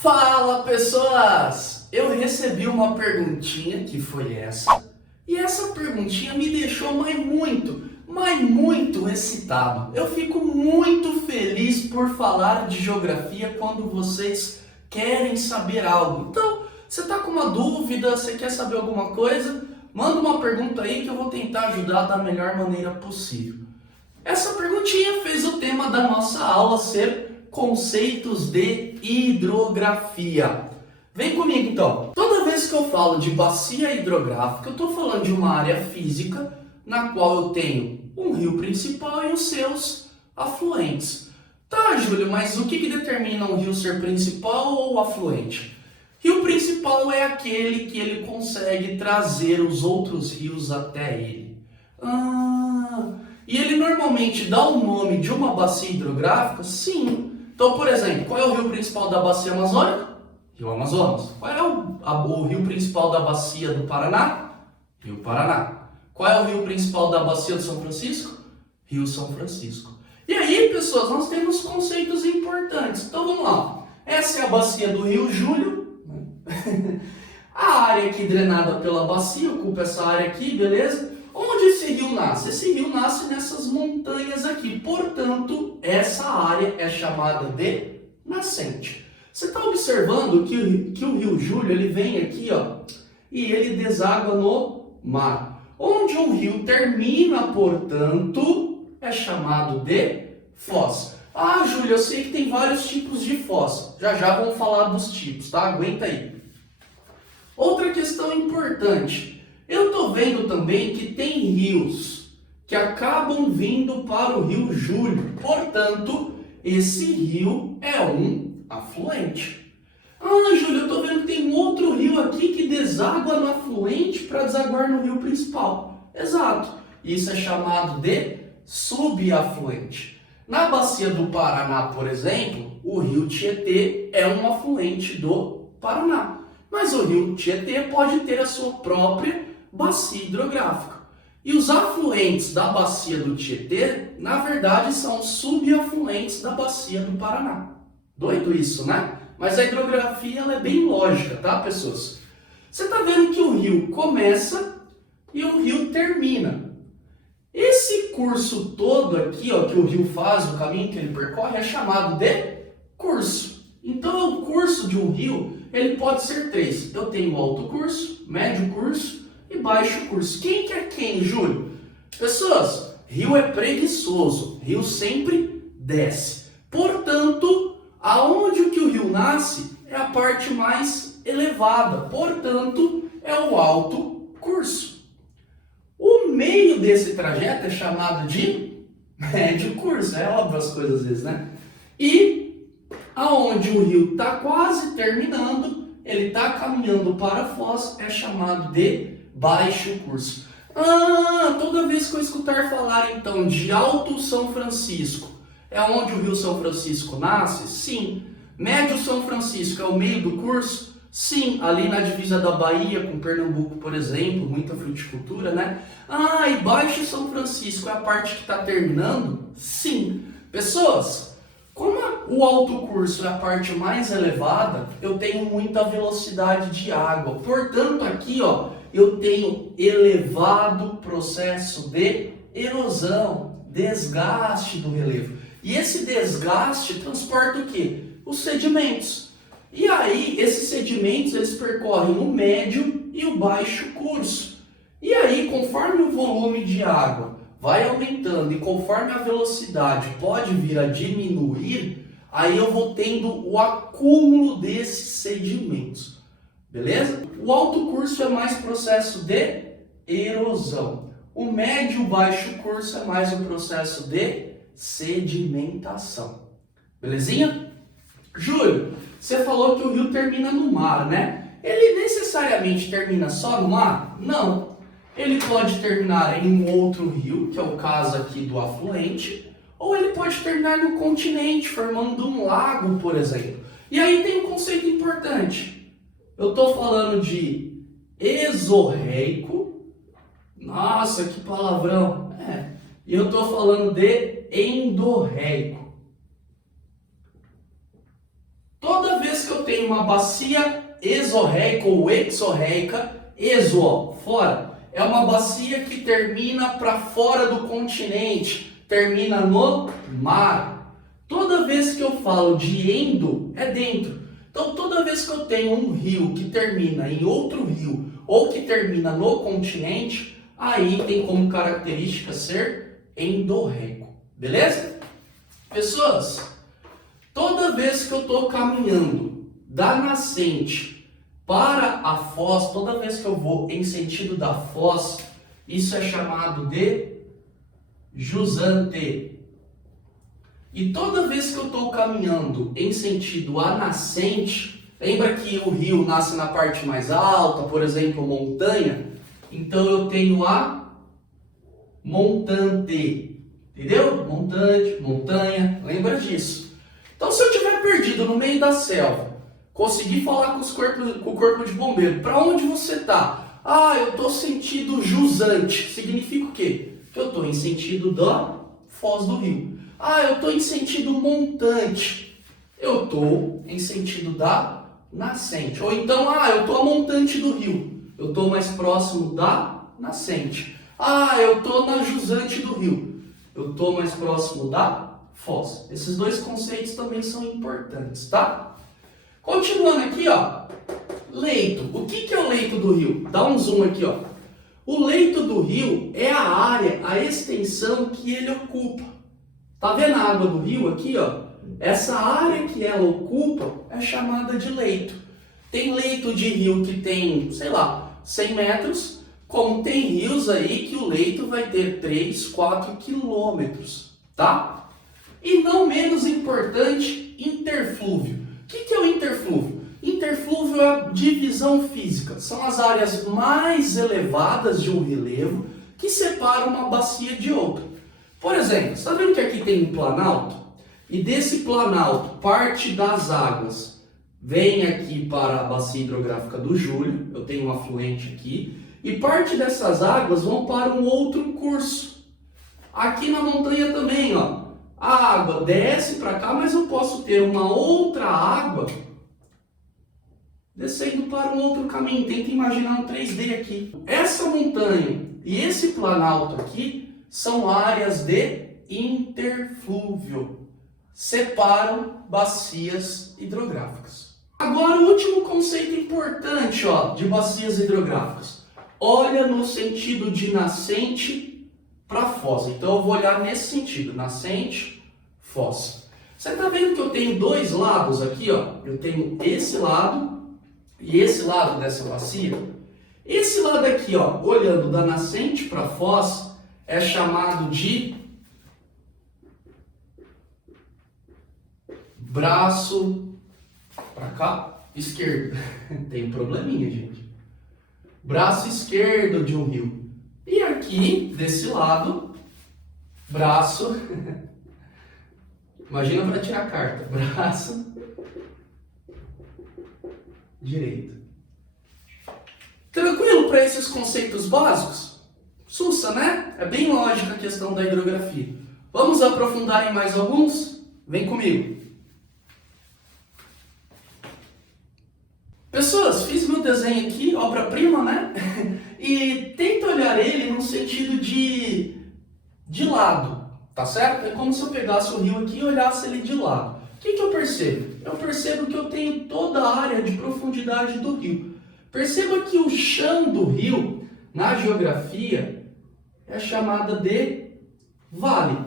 Fala, pessoas! Eu recebi uma perguntinha que foi essa, e essa perguntinha me deixou mas muito excitado. Eu fico muito feliz por falar de geografia quando vocês querem saber algo. Então, você está com uma dúvida, você quer saber alguma coisa? Manda uma pergunta aí que eu vou tentar ajudar da melhor maneira possível. Essa perguntinha fez o tema da nossa aula ser conceitos de hidrografia. Vem comigo então. Toda vez que eu falo de bacia hidrográfica, eu estou falando de uma área física na qual eu tenho um rio principal e os seus afluentes. Tá, Júlio, mas o que determina um rio ser principal ou afluente? Rio principal é aquele que ele consegue trazer os outros rios até ele. E ele normalmente dá o nome de uma bacia hidrográfica? Sim. Então, por exemplo, qual é o rio principal da bacia amazônica? Rio Amazonas. Qual é o rio principal da bacia do Paraná? Rio Paraná. Qual é o rio principal da bacia de São Francisco? Rio São Francisco. E aí, pessoas, nós temos conceitos importantes. Então, vamos lá. Essa é a bacia do Rio Júlio. A área aqui drenada pela bacia ocupa essa área aqui, beleza? Onde esse rio nasce? Esse rio nasce nessas montanhas aqui. Portanto, essa área é chamada de nascente. Você está observando que o Rio Júlio ele vem aqui, ó, e ele deságua no mar. Onde um rio termina, portanto, é chamado de foz. Ah, Júlio, eu sei que tem vários tipos de foz. Já vamos falar dos tipos, tá? Aguenta aí. Outra questão importante. Eu estou vendo também que tem rios que acabam vindo para o Rio Júlio. Portanto, esse rio é um afluente. Ah, Júlio, eu estou vendo que tem um outro rio aqui que deságua no afluente para desaguar no rio principal. Exato. Isso é chamado de subafluente. Na bacia do Paraná, por exemplo, o rio Tietê é um afluente do Paraná. Mas o rio Tietê pode ter a sua própria bacia hidrográfica. E os afluentes da bacia do Tietê, na verdade, são subafluentes da bacia do Paraná. Doido isso, né? Mas a hidrografia ela é bem lógica, tá, pessoas? Você está vendo que o rio começa e o rio termina. Esse curso todo aqui, ó, que o rio faz, o caminho que ele percorre, é chamado de curso. Então, o curso de um rio, ele pode ser três. Eu tenho alto curso, médio curso e baixo curso. Quem que é quem, Júlio? Pessoas, rio é preguiçoso. Rio sempre desce. Portanto, aonde que o rio nasce é a parte mais elevada. Portanto, é o alto curso. O meio desse trajeto é chamado de médio curso. É óbvio as coisas às vezes, né? E aonde o rio está quase terminando, ele está caminhando para a foz, é chamado de baixo curso. Toda vez que eu escutar falar então de Alto São Francisco, é onde o rio São Francisco nasce? Sim. Médio São Francisco é o meio do curso? Sim, ali na divisa da Bahia com Pernambuco, por exemplo, muita fruticultura, né? E Baixo São Francisco é a parte que está terminando? Sim. Pessoas, como o alto curso é a parte mais elevada, eu tenho muita velocidade de água. Portanto, aqui, ó, eu tenho elevado processo de erosão, desgaste do relevo. E esse desgaste transporta o quê? Os sedimentos. E aí, esses sedimentos, eles percorrem o médio e o baixo curso. E aí, conforme o volume de água vai aumentando e conforme a velocidade pode vir a diminuir, aí eu vou tendo o acúmulo desses sedimentos. Beleza? O alto curso é mais processo de erosão. O médio e o baixo curso é mais o processo de sedimentação. Belezinha? Júlio, você falou que o rio termina no mar, né? Ele necessariamente termina só no mar? Não. Ele pode terminar em um outro rio, que é o caso aqui do afluente, ou ele pode terminar no continente, formando um lago, por exemplo. E aí tem um conceito importante. Eu estou falando de exorreico. Nossa, que palavrão. E eu estou falando de endorreico. toda vez que eu tenho uma bacia exorreica ou exorreica, exo, ó, fora, é uma bacia que termina para fora do continente, termina no mar. Toda vez que eu falo de endo, é dentro. Então, toda vez que eu tenho um rio que termina em outro rio ou que termina no continente, aí tem como característica ser endorreico. Beleza? Pessoas, toda vez que eu estou caminhando da nascente para a foz, toda vez que eu vou em sentido da foz, isso é chamado de jusante. E toda vez que eu estou caminhando em sentido a nascente, lembra que o rio nasce na parte mais alta, por exemplo, montanha? Então eu tenho a montante, entendeu? Montante, montanha, lembra disso. Então se eu estiver perdido no meio da selva, conseguir falar com o corpo de bombeiro, para onde você está? Ah, eu estou sentido jusante, significa o quê? Que eu estou em sentido da foz do rio. Ah, eu estou em sentido montante. Eu estou em sentido da nascente. Ou então, eu estou a montante do rio. Eu estou mais próximo da nascente. Ah, eu estou na jusante do rio. Eu estou mais próximo da foz. Esses dois conceitos também são importantes, tá? Continuando aqui, ó. Leito. O que é o leito do rio? Dá um zoom aqui, ó. O leito do rio é a área, a extensão que ele ocupa. Tá vendo a água do rio aqui, ó? Essa área que ela ocupa é chamada de leito. Tem leito de rio que tem, sei lá, 100 metros, como tem rios aí que o leito vai ter 3, 4 quilômetros, tá? E não menos importante, interflúvio. O que é o interflúvio? Interflúvio é a divisão física. São as áreas mais elevadas de um relevo que separam uma bacia de outra. Por exemplo, você está vendo que aqui tem um planalto? E desse planalto, parte das águas vem aqui para a bacia hidrográfica do Júlio, eu tenho um afluente aqui, e parte dessas águas vão para um outro curso. Aqui na montanha também, ó, a água desce para cá, mas eu posso ter uma outra água descendo para um outro caminho. Tenta imaginar um 3D aqui. Essa montanha e esse planalto aqui são áreas de interflúvio. Separam bacias hidrográficas. Agora o último conceito importante, ó, de bacias hidrográficas. Olha no sentido de nascente para foz. Então eu vou olhar nesse sentido, nascente, foz. Você está vendo que eu tenho dois lados aqui, ó? Eu tenho esse lado e esse lado dessa bacia. Esse lado aqui, ó, olhando da nascente para foz, é chamado de braço para cá esquerdo. Tem um probleminha, gente. Braço esquerdo de um rio. E aqui, desse lado, braço... Imagina para tirar a carta. Braço direito. Tranquilo para esses conceitos básicos? Sussa, né? É bem lógica a questão da hidrografia. Vamos aprofundar em mais alguns? Vem comigo. Pessoas, fiz meu desenho aqui, obra-prima, né? E tenta olhar ele no sentido de lado, tá certo? É como se eu pegasse o rio aqui e olhasse ele de lado. O que eu percebo? Eu percebo que eu tenho toda a área de profundidade do rio. Perceba que o chão do rio, na geografia, é chamada de vale.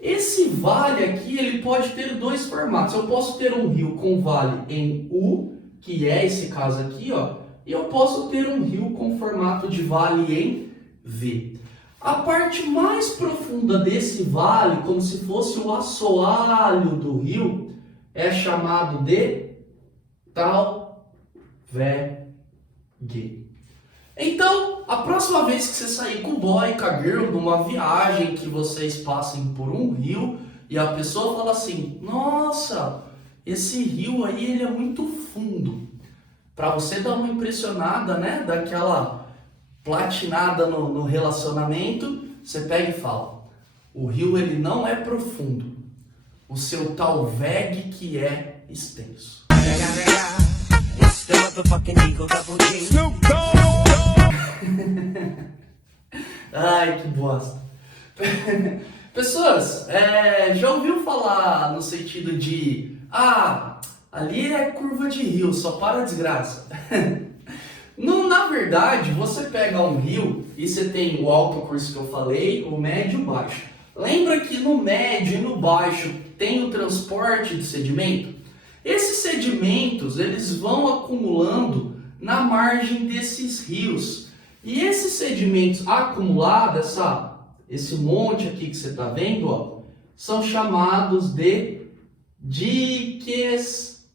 Esse vale aqui, ele pode ter dois formatos. Eu posso ter um rio com vale em U, que é esse caso aqui, ó, e eu posso ter um rio com formato de vale em V. A parte mais profunda desse vale, como se fosse o assoalho do rio, é chamado de talveg. Então, a próxima vez que você sair com o boy, com a girl, numa viagem que vocês passem por um rio e a pessoa fala assim, nossa, esse rio aí ele é muito fundo. Para você dar uma impressionada, né, daquela platinada no relacionamento, você pega e fala, o rio ele não é profundo, o seu talveg que é extenso. It's the motherfucking Eagle Double G. Snoop Dogg. Ai, que bosta. Pessoas, já ouviu falar no sentido de ali é curva de rio, só para a desgraça. Na verdade, você pega um rio e você tem o alto curso que eu falei, o médio e o baixo. Lembra que no médio e no baixo tem o transporte de sedimento? Esses sedimentos, eles vão acumulando na margem desses rios. E esses sedimentos acumulados, esse monte aqui que você está vendo, ó, são chamados de diques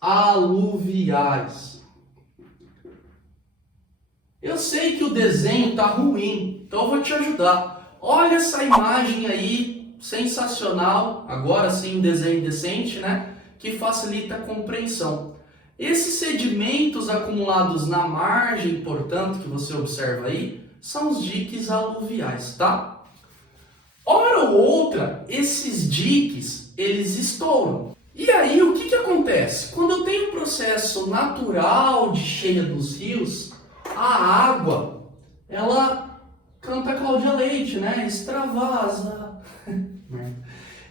aluviais. Eu sei que o desenho tá ruim, então eu vou te ajudar. Olha essa imagem aí, sensacional, agora sim um desenho decente, né? Que facilita a compreensão. Esses sedimentos acumulados na margem, portanto, que você observa aí, são os diques aluviais, tá? Hora ou outra, esses diques, eles estouram. E aí, o que acontece? Quando eu tenho um processo natural de cheia dos rios, a água, ela canta Cláudia Leite, né? Extravasa.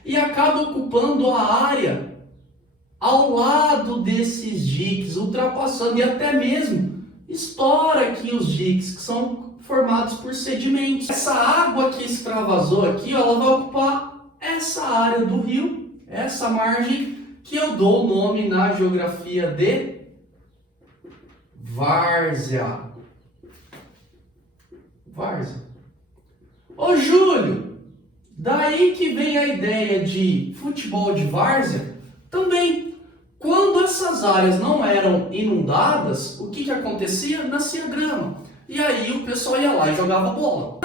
E acaba ocupando a área ao lado desses diques, ultrapassando e até mesmo estoura aqui os diques, que são formados por sedimentos. Essa água que extravasou aqui, ó, ela vai ocupar essa área do rio, essa margem, que eu dou o nome na geografia de várzea. Várzea. Ô Júlio, daí que vem a ideia de futebol de várzea também. Quando essas áreas não eram inundadas, o que acontecia? Nascia grama. E aí o pessoal ia lá e jogava bola.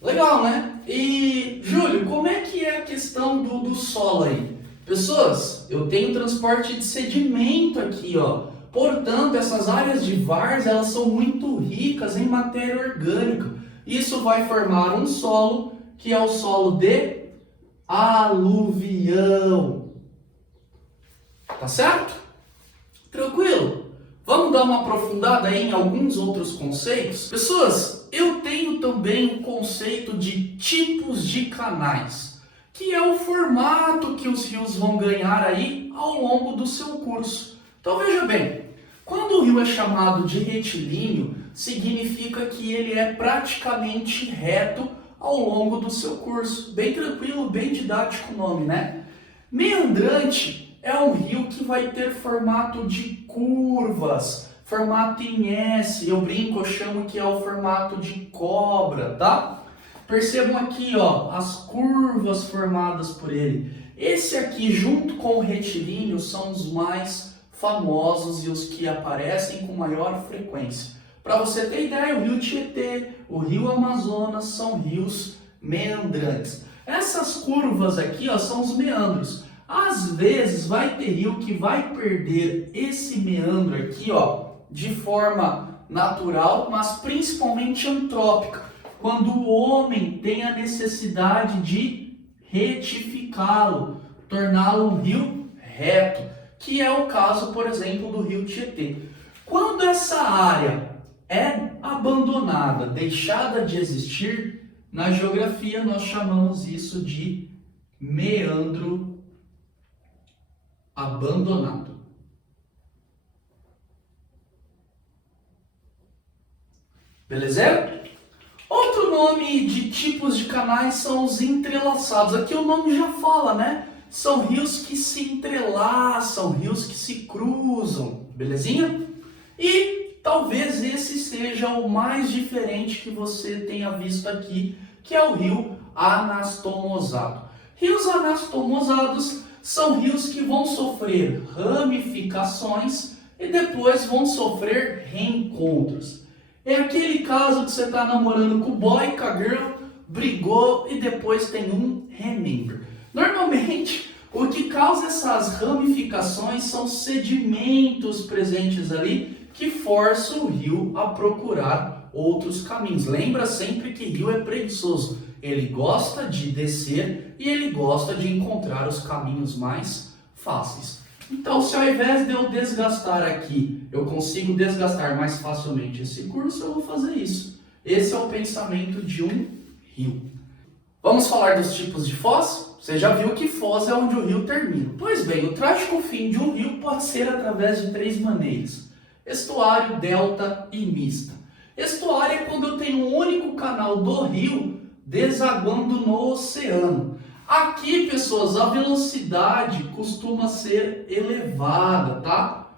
Legal, né? E, Júlio, como é que é a questão do solo aí? Pessoas, eu tenho transporte de sedimento aqui, ó. Portanto, essas áreas de várzea, elas são muito ricas em matéria orgânica. Isso vai formar um solo, que é o solo de aluvião. Tá certo? Tranquilo? Vamos dar uma aprofundada aí em alguns outros conceitos? Pessoas, eu tenho também um conceito de tipos de canais, que é o formato que os rios vão ganhar aí ao longo do seu curso. Então veja bem, quando o rio é chamado de retilíneo, significa que ele é praticamente reto ao longo do seu curso. Bem tranquilo, bem didático o nome, né? Meandrante é um rio que vai ter formato de curvas, formato em S, eu brinco, eu chamo que é o formato de cobra, tá? Percebam aqui, ó, as curvas formadas por ele. Esse aqui, junto com o retilíneo, são os mais famosos e os que aparecem com maior frequência. Para você ter ideia, o rio Tietê, o rio Amazonas são rios meandrantes. Essas curvas aqui, ó, são os meandros. Às vezes vai ter rio que vai perder esse meandro aqui, ó, de forma natural, mas principalmente antrópica, quando o homem tem a necessidade de retificá-lo, torná-lo um rio reto, que é o caso, por exemplo, do rio Tietê. Quando essa área é abandonada, deixada de existir, na geografia nós chamamos isso de meandro abandonado. Beleza? Outro nome de tipos de canais são os entrelaçados. Aqui o nome já fala, né? São rios que se entrelaçam, rios que se cruzam. Belezinha? E talvez esse seja o mais diferente que você tenha visto aqui, que é o rio anastomosado. Rios anastomosados são rios que vão sofrer ramificações e depois vão sofrer reencontros. É aquele caso que você está namorando com o boy, com a girl, brigou e depois tem um remember. Normalmente, o que causa essas ramificações são sedimentos presentes ali que forçam o rio a procurar outros caminhos. Lembra sempre que rio é preguiçoso. Ele gosta de descer e ele gosta de encontrar os caminhos mais fáceis. Então, se ao invés de eu desgastar aqui, eu consigo desgastar mais facilmente esse curso, eu vou fazer isso. Esse é o pensamento de um rio. Vamos falar dos tipos de foz? Você já viu que foz é onde o rio termina. Pois bem, o trágico fim de um rio pode ser através de 3 maneiras: estuário, delta e mista. Estuário é quando eu tenho um único canal do rio desaguando no oceano. Aqui, pessoas, a velocidade costuma ser elevada, tá?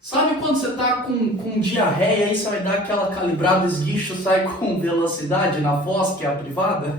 Sabe quando você tá com diarreia e você vai dar aquela calibrada, o esguicho sai com velocidade na foz, que é a privada?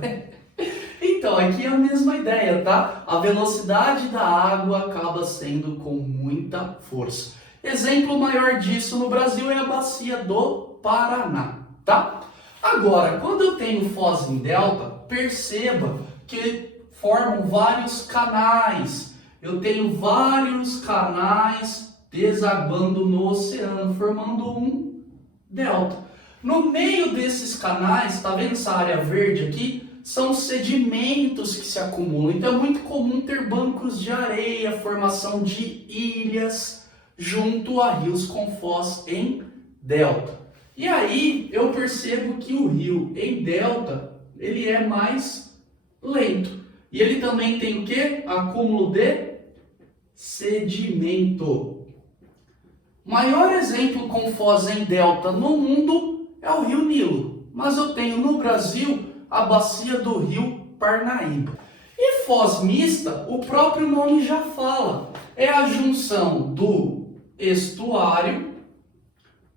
Então, aqui é a mesma ideia, tá? A velocidade da água acaba sendo com muita força. Exemplo maior disso no Brasil é a bacia do Paraná, tá? Agora, quando eu tenho foz em delta, perceba que formam vários canais. Eu tenho vários canais desaguando no oceano, formando um delta. No meio desses canais, tá vendo essa área verde aqui? São sedimentos que se acumulam. Então é muito comum ter bancos de areia, formação de ilhas junto a rios com foz em delta. E aí eu percebo que o rio em delta, ele é mais lento. E ele também tem o quê? Acúmulo de sedimento. Maior exemplo com foz em delta no mundo é o rio Nilo. Mas eu tenho no Brasil a bacia do rio Parnaíba. E foz mista, o próprio nome já fala. É a junção do estuário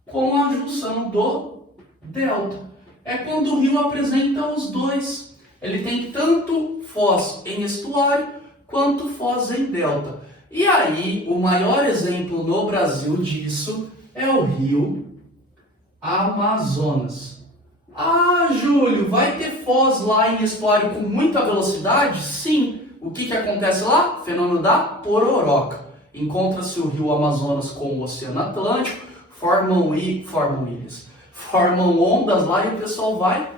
com a junção do delta. É quando o rio apresenta os dois. Ele tem tanto foz em estuário quanto foz em delta. E aí, o maior exemplo no Brasil disso é o rio Amazonas. Ah, Júlio, vai ter foz lá em estuário com muita velocidade? Sim. O que acontece lá? Fenômeno da pororoca. Encontra-se o rio Amazonas com o Oceano Atlântico, formam ilhas, formam ondas lá e o pessoal vai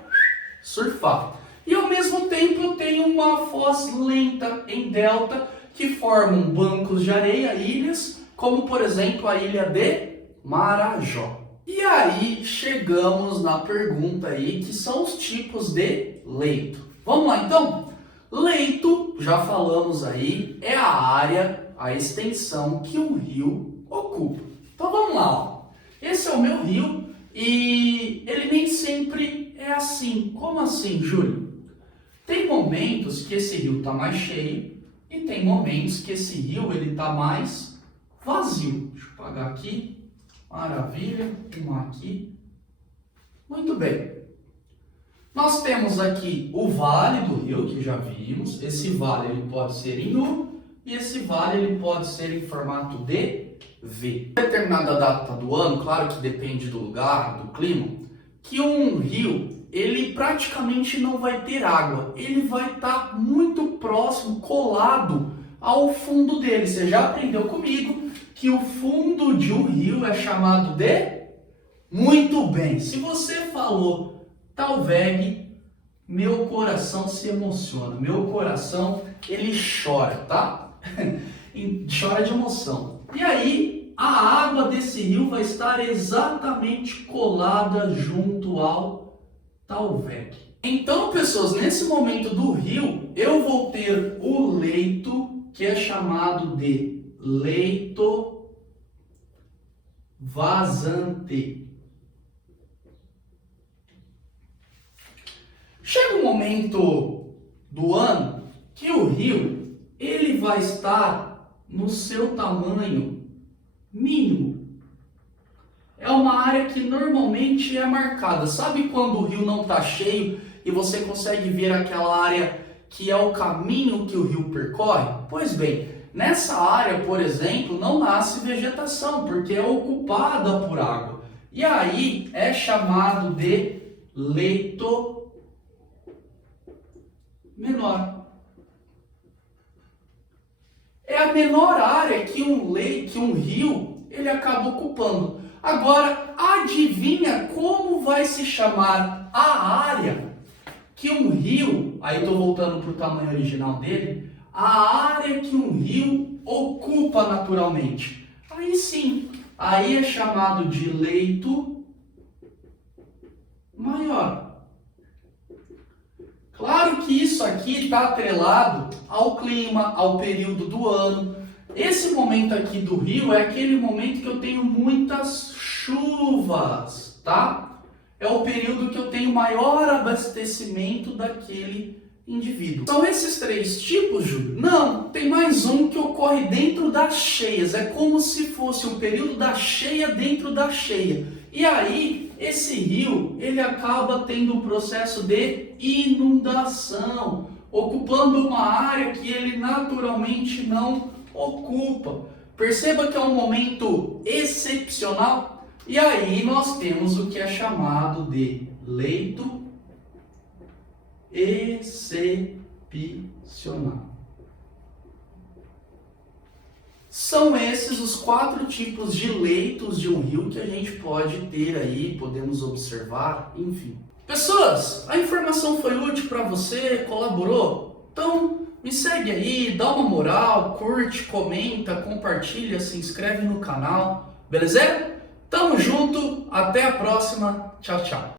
surfar. E ao mesmo tempo eu tenho uma foz lenta em delta que formam bancos de areia, ilhas, como por exemplo a ilha de Marajó. E aí chegamos na pergunta aí que são os tipos de leito. Vamos lá então? Leito, já falamos aí, é a área, a extensão que um rio ocupa. Então vamos lá, ó. Esse é o meu rio e ele nem sempre é assim. Como assim, Júlio? Tem momentos que esse rio está mais cheio e tem momentos que esse rio ele está mais vazio. Deixa eu apagar aqui. Maravilha. Um aqui. Muito bem. Nós temos aqui o vale do rio, que já vimos. Esse vale ele pode ser em U e esse vale ele pode ser em formato de V. Em determinada data do ano, claro que depende do lugar, do clima, que um rio ele praticamente não vai ter água, ele vai estar muito próximo, colado ao fundo dele. Você já aprendeu comigo que o fundo de um rio é chamado de... Muito bem, se você falou Talveg, meu coração se emociona, meu coração ele chora, tá? Chora de emoção. E aí, a água desse rio vai estar exatamente colada junto ao Talveg. Então, pessoas, nesse momento do rio, eu vou ter o leito, que é chamado de leito vazante. Chega um momento do ano que o rio ele vai estar no seu tamanho mínimo. É uma área que normalmente é marcada. Sabe quando o rio não está cheio e você consegue ver aquela área que é o caminho que o rio percorre? Pois bem, nessa área, por exemplo, não nasce vegetação, porque é ocupada por água. E aí é chamado de leito menor. É a menor área que um rio ele acaba ocupando. Agora, adivinha como vai se chamar a área que um rio, aí estou voltando para o tamanho original dele, a área que um rio ocupa naturalmente. Aí sim, aí é chamado de leito maior. Claro que isso aqui está atrelado ao clima, ao período do ano. Esse momento aqui do rio é aquele momento que eu tenho muitas chuvas, tá? É o período que eu tenho maior abastecimento daquele indivíduo. São esses 3 tipos, Júlio? Não, tem mais um que ocorre dentro das cheias. É como se fosse o período da cheia dentro da cheia. E aí, esse rio, ele acaba tendo um processo de inundação, ocupando uma área que ele naturalmente não ocupa. Perceba que é um momento excepcional. E aí nós temos o que é chamado de leito excepcional. São esses os 4 tipos de leitos de um rio que a gente pode ter aí, podemos observar, enfim. Pessoas, a informação foi útil para você? Colaborou? Então, me segue aí, dá uma moral, curte, comenta, compartilha, se inscreve no canal, beleza? Tamo junto, até a próxima, tchau, tchau.